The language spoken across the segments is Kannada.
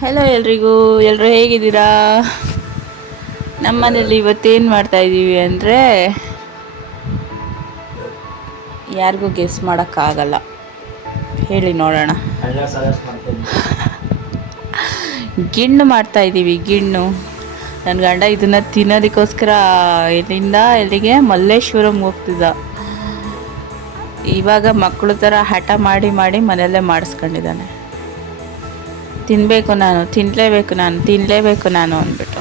ಹಲೋ ಎಲ್ರಿಗೂ ಎಲ್ಲರೂ ಹೇಗಿದ್ದೀರಾ? ನಮ್ಮ ಮನೇಲಿ ಇವತ್ತೇನು ಮಾಡ್ತಾ ಇದ್ದೀವಿ ಅಂದರೆ ಯಾರಿಗೂ ಗೆಸ್ ಮಾಡೋಕ್ಕಾಗಲ್ಲ. ಹೇಳಿ ನೋಡೋಣ. ಗಿಣ್ಣು ಮಾಡ್ತಾ ಇದ್ದೀವಿ ಗಿಣ್ಣು. ನನ್ನ ಗಂಡ ಇದನ್ನು ತಿನ್ನೋದಕ್ಕೋಸ್ಕರ ಇಲ್ಲಿಂದ ಎಲ್ಲಿಗೆ ಮಲ್ಲೇಶ್ವರಂ ಹೋಗ್ತಿದ್ದ. ಇವಾಗ ಮಕ್ಕಳು ಥರ ಹಠ ಮಾಡಿ ಮಾಡಿ ಮನೆಯಲ್ಲೇ ಮಾಡಿಸ್ಕೊಂಡಿದ್ದಾನೆ. ತಿನ್ನಬೇಕು ನಾನು ತಿನ್ನಲೇಬೇಕು ನಾನು ತಿನ್ನಲೇಬೇಕು ನಾನು ಅಂದ್ಬಿಟ್ಟು.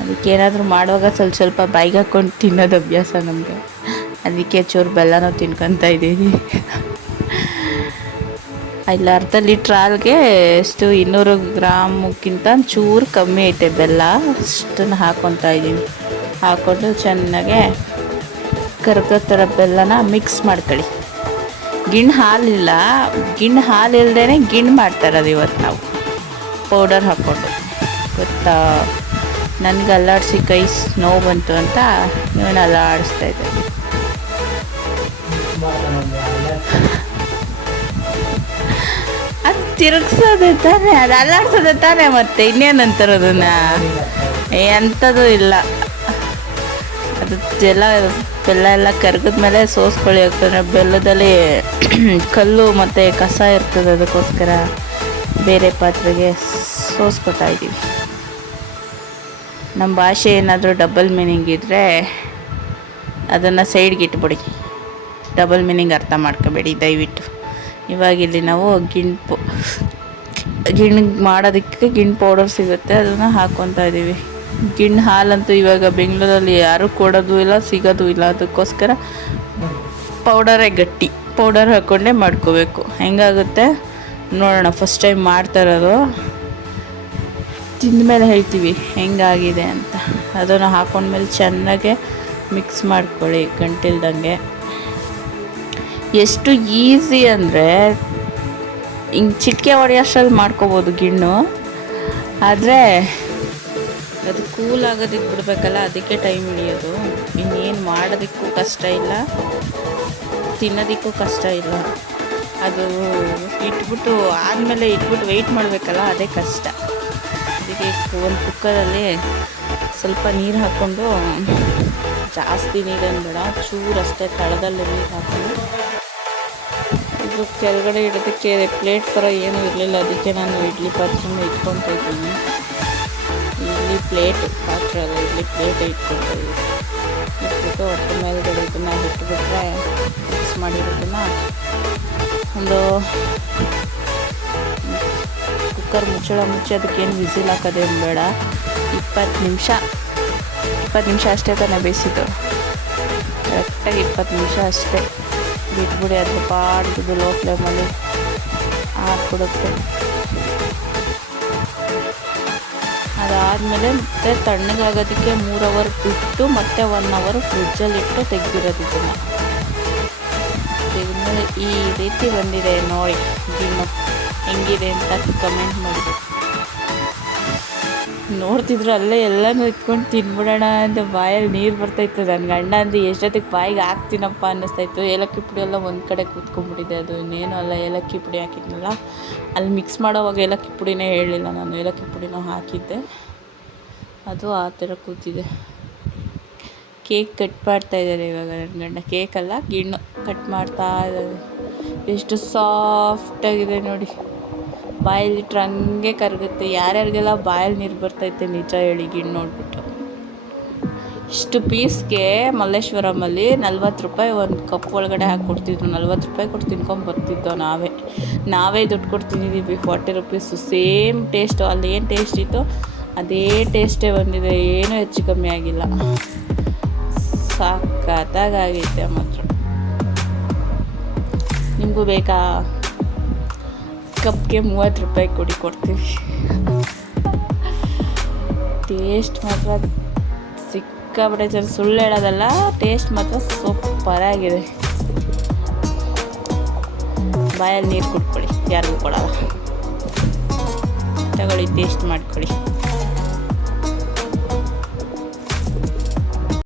ಅದಕ್ಕೆ ಏನಾದರೂ ಮಾಡುವಾಗ ಸ್ವಲ್ಪ ಸ್ವಲ್ಪ ಬಾಯಿಗೆ ಹಾಕ್ಕೊಂಡು ತಿನ್ನೋದು ಅಭ್ಯಾಸ ನಮಗೆ. ಅದಕ್ಕೆ ಚೂರು ಬೆಲ್ಲನೂ ತಿನ್ಕೊತಾ ಇದ್ದೀನಿ. ಇಲ್ಲ, ಅರ್ಧ ಲೀಟ್ರ್ ಹಾಲ್ಗೆ ಎಷ್ಟು ಇನ್ನೂರು ಗ್ರಾಮಕ್ಕಿಂತ ಚೂರು ಕಮ್ಮಿ ಐತೆ ಬೆಲ್ಲ. ಅಷ್ಟನ್ನು ಹಾಕ್ಕೊತಾ ಇದ್ದೀನಿ. ಹಾಕ್ಕೊಂಡು ಚೆನ್ನಾಗೆ ಕರ್ಗೋ ಥರ ಬೆಲ್ಲನ ಮಿಕ್ಸ್ ಮಾಡ್ಕೊಳ್ಳಿ. ಗಿಣ್ಣು ಹಾಲಿಲ್ಲ. ಗಿಣ್ಣು ಹಾಲು ಗಿಣ್ಣು ಗಿಣ್ಣು ಮಾಡ್ತಾರದು ಇವತ್ತು ನಾವು. ಪೌಡರ್ ಹಾಕ್ಕೊಂಡು. ಗೊತ್ತಾ? ನನಗೆ ಅಲ್ಲಾಡಿಸಿ ಕೈ ನೋವು ಬಂತು ಅಂತ ಇವನು ಅಲ್ಲಾಡಿಸ್ತಾ ಇದ್ದೀನಿ. ಅದು ತಿರುಗ್ಸೋದು ತಾನೇ, ಅದು ಅಲ್ಲಾಡ್ಸೋದೆ ತಾನೇ ಮತ್ತೆ ಇನ್ನೇನಂತಾರದನ್ನ? ಎಂಥದ್ದು ಇಲ್ಲ. ಅದು ಎಲ್ಲ ಬೆಲ್ಲ ಎಲ್ಲ ಕರ್ಗದ್ಮೇಲೆ ಸೋಸ್ಕೊಳ್ಳಿ ಯಾಕಂದರೆ ಬೆಲ್ಲದಲ್ಲಿ ಕಲ್ಲು ಮತ್ತು ಕಸ ಇರ್ತದೆ ಅದಕ್ಕೋಸ್ಕರ ಬೇರೆ ಪಾತ್ರೆಗೆ ಸೋಸ್ಕೊತಾ ಇದ್ದೀವಿ. ನಮ್ಮ ಭಾಷೆ ಏನಾದರೂ ಡಬಲ್ ಮೀನಿಂಗ್ ಇದ್ದರೆ ಅದನ್ನು ಸೈಡ್ಗೆ ಇಟ್ಬಿಡಿ. ಡಬಲ್ ಮೀನಿಂಗ್ ಅರ್ಥ ಮಾಡ್ಕೋಬೇಡಿ, ದಯವಿಟ್ಟು. ಇವಾಗ ಇಲ್ಲಿ ನಾವು ಗಿಣ್ಪು, ಗಿಣ್, ಮಾಡೋದಕ್ಕೆ ಗಿಣ್ ಪೌಡರ್ ಸಿಗುತ್ತೆ, ಅದನ್ನು ಹಾಕ್ಕೊತಾ ಇದ್ದೀವಿ. ಗಿಣ್ಣು ಹಾಲಂತೂ ಇವಾಗ ಬೆಂಗಳೂರಲ್ಲಿ ಯಾರೂ ಕೊಡೋದು ಇಲ್ಲ, ಸಿಗೋದು ಇಲ್ಲ. ಅದಕ್ಕೋಸ್ಕರ ಪೌಡರೇ ಗಟ್ಟಿ. ಪೌಡರ್ ಹಾಕ್ಕೊಂಡೇ ಮಾಡ್ಕೋಬೇಕು. ಹೆಂಗಾಗುತ್ತೆ? ನೋಡೋಣ. ಫಸ್ಟ್ ಟೈಮ್ ಮಾಡ್ತಾ ಇರೋದು. ತಿಂದಮೇಲೆ ಹೇಳ್ತೀವಿ ಹೆಂಗಾಗಿದೆ ಅಂತ. ಅದನ್ನು ಹಾಕೊಂಡ್ಮೇಲೆ ಚೆನ್ನಾಗೆ ಮಿಕ್ಸ್ ಮಾಡ್ಕೊಳ್ಳಿ ಗಂಟಿಲ್ದಂಗೆ. ಎಷ್ಟು ಈಸಿ ಅಂದರೆ ಹಿಂಗೆ ಚಿಟಿಕೆ ಹೊಡೆಯೋಷ್ಟ್ರಲ್ಲಿ ಮಾಡ್ಕೋಬೋದು ಗಿಣ್ಣು. ಆದರೆ ಅದು ಕೂಲ್ ಆಗೋದಕ್ಕೆ ಬಿಡಬೇಕಲ್ಲ, ಅದಕ್ಕೆ ಟೈಮ್ ಹಿಡಿಯೋದು. ಇನ್ನೇನು ಮಾಡೋದಕ್ಕೂ ಕಷ್ಟ ಇಲ್ಲ. ತಿನ್ನೋದಕ್ಕೂ ಕಷ್ಟ ಇಲ್ಲ. ಅದು ಇಟ್ಬಿಟ್ಟು ಆದಮೇಲೆ ಇಟ್ಬಿಟ್ಟು ವೆಯ್ಟ್ ಮಾಡಬೇಕಲ್ಲ, ಅದೇ ಕಷ್ಟ. ಅದಕ್ಕೆ ಒಂದು ಕುಕ್ಕರಲ್ಲಿ ಸ್ವಲ್ಪ ನೀರು ಹಾಕ್ಕೊಂಡು ಜಾಸ್ತಿ ನೀರನ್ನು ಬೇಡ, ಚೂರು ಅಷ್ಟೇ ತಳದಲ್ಲಿ ನೀರು ಹಾಕೊಂಡು. ಇದು ಕೆಳಗಡೆ ಇಡೋದಕ್ಕೆ ಪ್ಲೇಟ್ ಥರ ಏನೂ ಇರಲಿಲ್ಲ, ಅದಕ್ಕೆ ನಾನು ಇಡ್ಲಿ ಪಾತ್ರೆನ ಇಟ್ಕೊತಾ ಇದ್ದೀನಿ. ಪ್ಲೇಟ್ ಪಾತ್ರೆ ಅಲ್ಲ ಇಡ್ಲಿ ಪ್ಲೇಟ್ ಇಟ್ಕೊಳ್ತೀವಿ ಇಟ್ಬಿಟ್ಟು ಹೊಟ್ಟೆ ಮೇಲ್ಗಡೆ ಇದನ್ನು ಇಟ್ಬಿಟ್ರೆ ಮಿಕ್ಸ್ ಮಾಡಿರೋದನ್ನು ಒಂದು ಕುಕ್ಕರ್ ಮುಚ್ಚಳ ಮುಚ್ಚಿ ಅದಕ್ಕೇನು ವಿಸಿಲ್ ಹಾಕೋದೇನು ಬೇಡ. ಇಪ್ಪತ್ತು ನಿಮಿಷ ಇಪ್ಪತ್ತು ನಿಮಿಷ ಅಷ್ಟೇ ತಾನೇ ಬೇಯಿಸಿದ್ದು. ಕರೆಕ್ಟಾಗಿ ಇಪ್ಪತ್ತು ನಿಮಿಷ ಅಷ್ಟೇ. ಬಿಟ್ಬಿಡಿ, ಅದು ಪಾಡ್ದು ಲೋ ಫ್ಲೇಮಲ್ಲಿ ಹಾಕ್ಬಿಡುತ್ತೆ. ಅದಾದಮೇಲೆ ಮತ್ತೆ ತಣ್ಣಗಾಗೋದಕ್ಕೆ ಮೂರು ಅವರ್ ಬಿಟ್ಟು ಮತ್ತೆ ಒನ್ ಅವರ್ ಫ್ರಿಜ್ಜಲ್ಲಿಟ್ಟು ತೆಗ್ದಿರೋದು ಇದನ್ನು. ತೆಗೆದ್ಮೇಲೆ ಈ ರೀತಿ ಬಂದಿದೆ ನೋಡಿ ಗಿಣ್ಣು ಹೆಂಗಿದೆ ಅಂತ ಕಮೆಂಟ್ ಮಾಡಿ. ನೋಡ್ತಿದ್ರು ಅಲ್ಲೇ ಎಲ್ಲನೂ ಇಟ್ಕೊಂಡು ತಿನ್ಬಿಡೋಣ ಅಂತ ಬಾಯಲ್ಲಿ ನೀರು ಬರ್ತಾಯಿತ್ತು. ನನ್ನ ಗಂಡ ಅಂದರೆ ಎಷ್ಟೊತ್ತಿಗೆ ಬಾಯಿಗೆ ಹಾಕ್ತೀನಪ್ಪ ಅನ್ನಿಸ್ತಾಯಿತ್ತು. ಏಲಕ್ಕಿ ಪುಡಿ ಎಲ್ಲ ಒಂದು ಕಡೆ ಕೂತ್ಕೊಂಡ್ಬಿಟ್ಟಿದೆ ಅದು ಇನ್ನೇನು ಅಲ್ಲ, ಏಲಕ್ಕಿ ಪುಡಿ ಹಾಕಿದ್ನಲ್ಲ. ಅಲ್ಲಿ ಮಿಕ್ಸ್ ಮಾಡೋವಾಗ ಏಲಕ್ಕಿ ಪುಡಿನೇ ಹೇಳಿಲ್ಲ ನಾನು. ಏಲಕ್ಕಿ ಪುಡಿನೂ ಹಾಕಿದ್ದೆ. ಅದು ಆ ಥರ ಕೂತಿದೆ. ಕೇಕ್ ಕಟ್ ಮಾಡ್ತಾ ಇದ್ದಾರೆ ಇವಾಗ ನನ್ನ ಗಂಡ. ಕೇಕಲ್ಲ ಗಿಣ್ಣು ಕಟ್ ಮಾಡ್ತಾ ಇದ್ದಾರೆ. ಎಷ್ಟು ಸಾಫ್ಟಾಗಿದೆ ನೋಡಿ. ಬಾಯಲ್ಲಿಟ್ರೆ ಹಂಗೆ ಕರಗುತ್ತೆ. ಯಾರ್ಯಾರಿಗೆಲ್ಲ ಬಾಯಲ್ಲಿ ನೀರು ಬರ್ತೈತೆ ನಿಜ ಹೇಳಿ ಗಿಣ್ಣು ನೋಡಿಬಿಟ್ಟು. ಇಷ್ಟು ಪೀಸ್ಗೆ ಮಲ್ಲೇಶ್ವರಮಲ್ಲಿ ನಲ್ವತ್ತು ರೂಪಾಯಿ ಒಂದು ಕಪ್ ಒಳಗಡೆ ಹಾಕಿ ಕೊಡ್ತಿದ್ರು. ನಲ್ವತ್ತು ರೂಪಾಯಿ ಕೊಟ್ಟು ತಿನ್ಕೊಂಡು ಬರ್ತಿದ್ದೋ ನಾವೇ. ನಾವೇ ದುಡ್ಡು ಕೊಡ್ತಿದ್ದೀವಿ ಫಾರ್ಟಿ ರುಪೀಸು. ಸೇಮ್ ಟೇಸ್ಟು, ಅಲ್ಲಿ ಏನು ಟೇಸ್ಟ್ ಇತ್ತು ಅದೇ ಟೇಸ್ಟೇ ಬಂದಿದೆ. ಏನೂ ಹೆಚ್ಚು ಕಮ್ಮಿ ಆಗಿಲ್ಲ. ಸಾಕಾಗೈತೆ ಮಾತ್ರ. ನಿಮಗೂ ಬೇಕಾ? ಕಪ್ಗೆ ಮೂವತ್ತು ರೂಪಾಯಿ ಕೊಡಿ ಕೊಡ್ತೀವಿ. ಟೇಸ್ಟ್ ಮಾತ್ರ ಸಿಕ್ಕಾಬಿಟ್ಟೆ ಜನ ಸುಳ್ಳು ಹೇಳೋದಲ್ಲ ಟೇಸ್ಟ್ ಮಾತ್ರ ಸೂಪರಾಗಿದೆ ಬಾಯಲ್ಲಿ ನೀರು ಕುಟ್ಕೊಳ್ಳಿ ಯಾರಿಗೂ ಕೊಡಲ್ಲ. ತಗೊಳ್ಳಿ ಟೇಸ್ಟ್ ಮಾಡ್ಕೊಳ್ಳಿ.